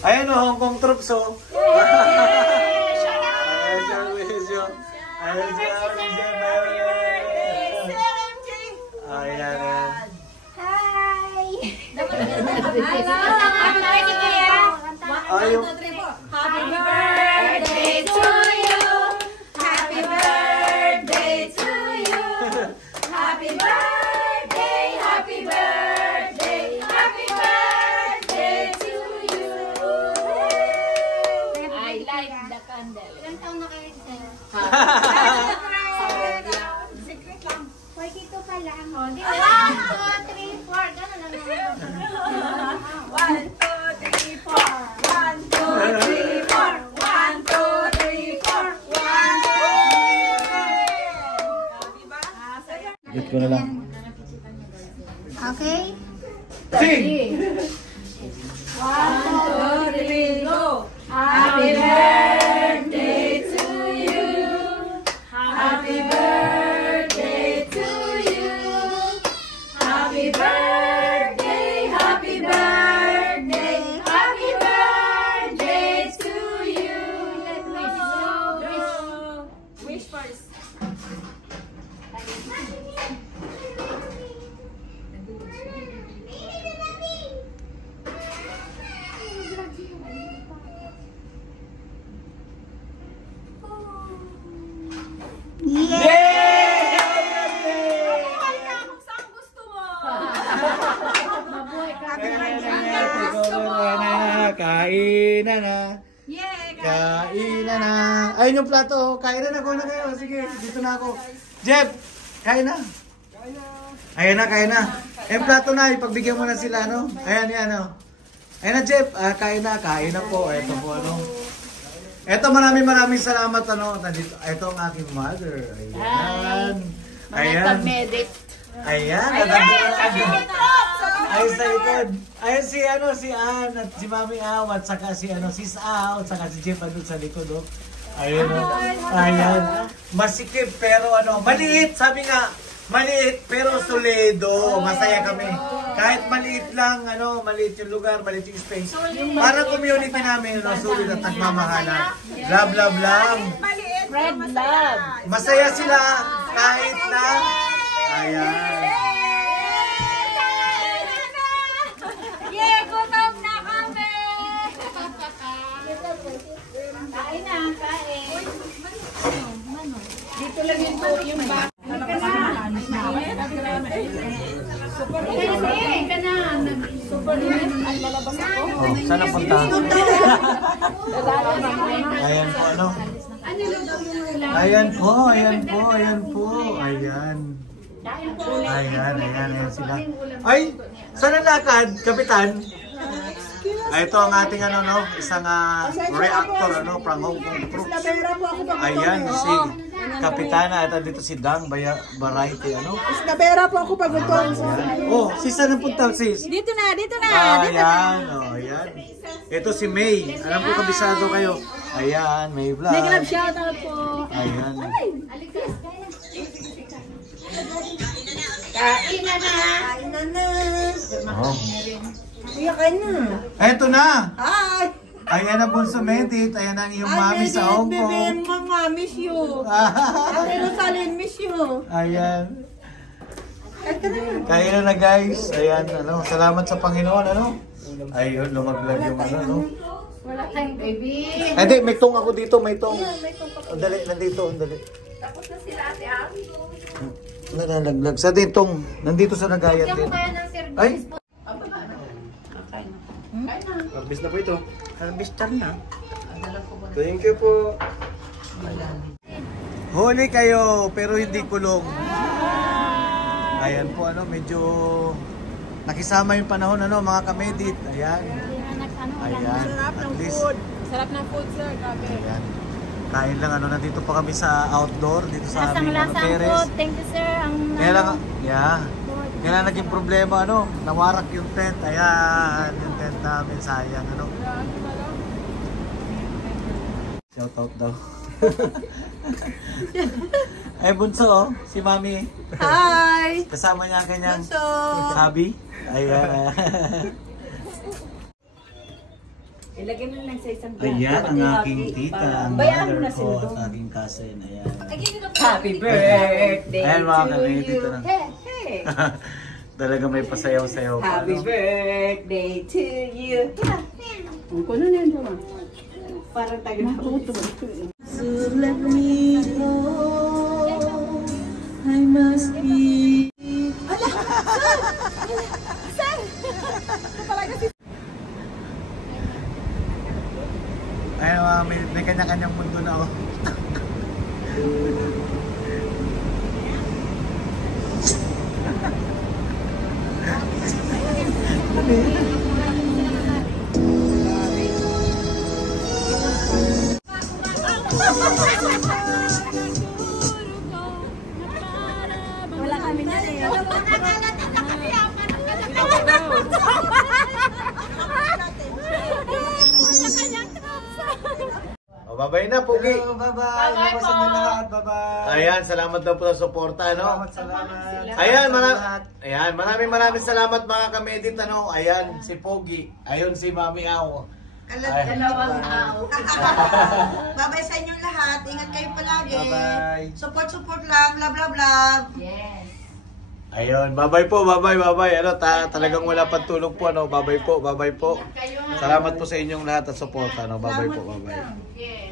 Ayan o, Hong Kong troops o. Ayan siya. Ayan. Hi! Ayun. Happy birthday to you! Happy birthday to you! Happy birthday! Happy birthday! Happy birthday to you! I light the candle. Ilang taon na kayo sa'yo? Secret lang. 42 pa lang. 1, 2, 3, 4. Gano'n lang naman. 1, 2, 3, 4. 1, 2, 3, 4. 1, 2, 3, 4. 1, 2. Hit ko na lang. Okay? Sing! 1, 2, 3, go! Happy birthday to you! Happy birthday to you! Happy birthday! Happy birthday! Happy birthday to you! Wish first. Kainan na. Kainan na. Ayun yung plato. Kainan na. Kuha na kayo. Sige, dito na ako. Jeff, kain na. Ayan na, kain na. Yung plato na, ipagbigyan mo na sila, no? Ayan, yan, no? Ayan na, Jeff. Kain na po. Ito po, ano? Ito, maraming salamat, ano? Nandito, ito ang aking mother. Ayan. Ayan. Ayan. Ayun sa likod. Ayun si si Ann at si Mami Aw at saka si Sis Aw at saka si Jeff andun sa likod, oh. Ayun, oh. Ayan. Masikip pero maliit. Sabi nga, maliit pero solido. Masaya kami. Kahit maliit lang, maliit yung lugar, maliit yung space. Para community namin, sulit at nagmamahalan. Love, love lang. Red love. Masaya sila kahit na. Ayan. Gutom na kami! Kain na, kain. Dito lang yung bak. Oh, saan ang punta? Ayan po, ano? Ayan po. Ayan sila. Ay, saan ang lakad, Kapitan? Ito ang ating isang reactor from Hong Kong troops. Ayan si Kapitana at dito si Dang Variety Isnabera po ako pag ito. Oh, sis saan punta sis? Dito na. Ayan. Ito si May. Alam ko kabisado kayo. Ayan, May Vlog. Nag-love shoutout po. Ayan. Kain na. Oh. Kain na. Eto na. Hi. Ayan ang Bunso Medit. Ayan ang iyong mami sa Hong Kong. Bebe, mama, miss you. Jerusalem, miss you. Ayan. Kaya na guys. Ayan, salamat sa Panginoon, Ayun, lumaglag yung Wala tayong baby. Hindi, may tong ako dito, may tong. Dali, nandito. Tapos na sila ate Ami. Nalalaglag. Sa tong, nandito sa nagayat Diyan din. ko kaya ng service. Ay! Harvest na po ito. Harvestan na. Thank you po. Huli kayo, pero hindi kulong. Ayan po, medyo nakisama yung panahon, mga kamedit. Ayan. Ayan. Sarap ng At least, food. Sarap ng food, sir. Grabe. ayan. Kain lang, nandito pa kami sa outdoor, dito sa aming Teres. Thank you sir. Kaya lang, kaya lang naging problema, nawarak yung tent. Ayan, yung tent namin, sayang, Shout out daw. Ay, Bunso, si Mami. Hi! Kasama niya ang kanyang Bunso! hubby. Ayan. Ilagay mo lang sa isang bag. Ayan ang aking tita, ang Bayaan mo mother na ko sila at doon. aking cousin. Ayan. Happy birthday Ayan mga to kamay, you. dito na. Hey. Talaga may pasayaw-sayaw pa. Happy No? birthday to you. Ang kuno na yun naman. Parang tayo na tuto. So let me go. I must be. Ayan mga may kanya-kanyang mundo na oh. Wala kami na eh. Nakalata na kami ah. Parang Babay na, Pugi. Hello, bye-bye. Iwasan niyo lahat. Bye-bye. Ayan, salamat daw po sa suporta, no? Salamat. Ayan, maraming salamat mga kamedit, ano? Ayan, si Pogi. Ayun, si Mami Aw. dalawang aw. Babay sa inyong lahat. Ingat kayo palagi. Bye-bye. Support lang. Love, love. Ayun, babay po, babay. Ano, talagang wala pang tulog po, ano? Babay po. Salamat po sa inyong lahat at suporta, ano? Babay po, babay. Yes.